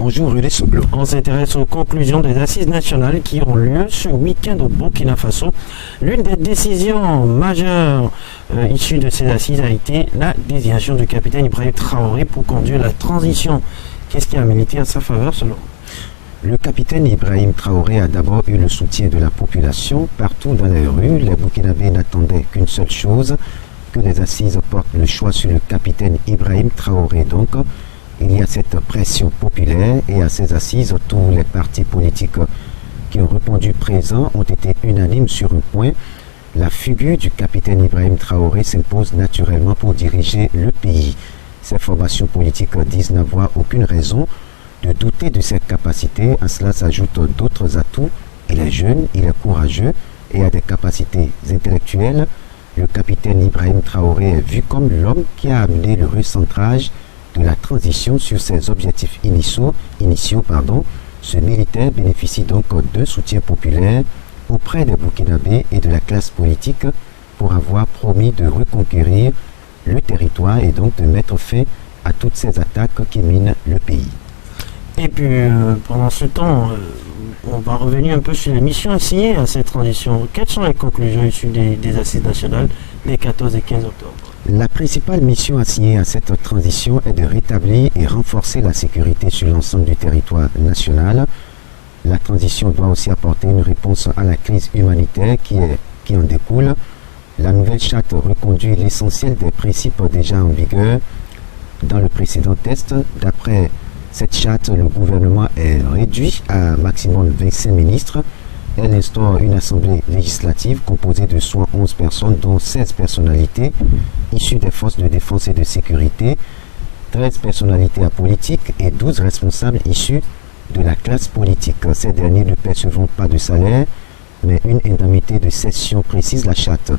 Bonjour Rudy Soublo. On s'intéresse aux conclusions des assises nationales qui ont lieu ce week-end au Burkina Faso. L'une des décisions majeures issues de ces assises a été la désignation du capitaine Ibrahim Traoré pour conduire la transition. Qu'est-ce qui a milité à sa faveur selon vous? Le capitaine Ibrahim Traoré a d'abord eu le soutien de la population. Partout dans les rues, les Burkinabés n'attendaient qu'une seule chose, que les assises portent le choix sur le capitaine Ibrahim Traoré. Donc, il y a cette pression populaire et à ces assises, tous les partis politiques qui ont répondu présents ont été unanimes sur un point. La figure du capitaine Ibrahim Traoré s'impose naturellement pour diriger le pays. Ces formations politiques disent n'avoir aucune raison de douter de ses capacités. À cela s'ajoutent d'autres atouts. Il est jeune, il est courageux et a des capacités intellectuelles. Le capitaine Ibrahim Traoré est vu comme l'homme qui a amené le recentrage de la transition sur ses objectifs initiaux. Ce militaire bénéficie donc d'un soutien populaire auprès des Burkinabés et de la classe politique pour avoir promis de reconquérir le territoire et donc de mettre fin à toutes ces attaques qui minent le pays. Et puis, pendant ce temps, on va revenir un peu sur les missions assignées à cette transition. Quelles sont les conclusions issues des assises nationales les 14 et 15 octobre? La principale mission assignée à cette transition est de rétablir et renforcer la sécurité sur l'ensemble du territoire national. La transition doit aussi apporter une réponse à la crise humanitaire qui en découle. La nouvelle charte reconduit l'essentiel des principes déjà en vigueur dans le précédent test. D'après cette charte, le gouvernement est réduit à maximum 25 ministres. Elle instaure une assemblée législative composée de 111 personnes, dont 16 personnalités issues des forces de défense et de sécurité, 13 personnalités apolitiques et 12 responsables issus de la classe politique. Ces derniers ne percevront pas de salaire, mais une indemnité de cession précise la charte.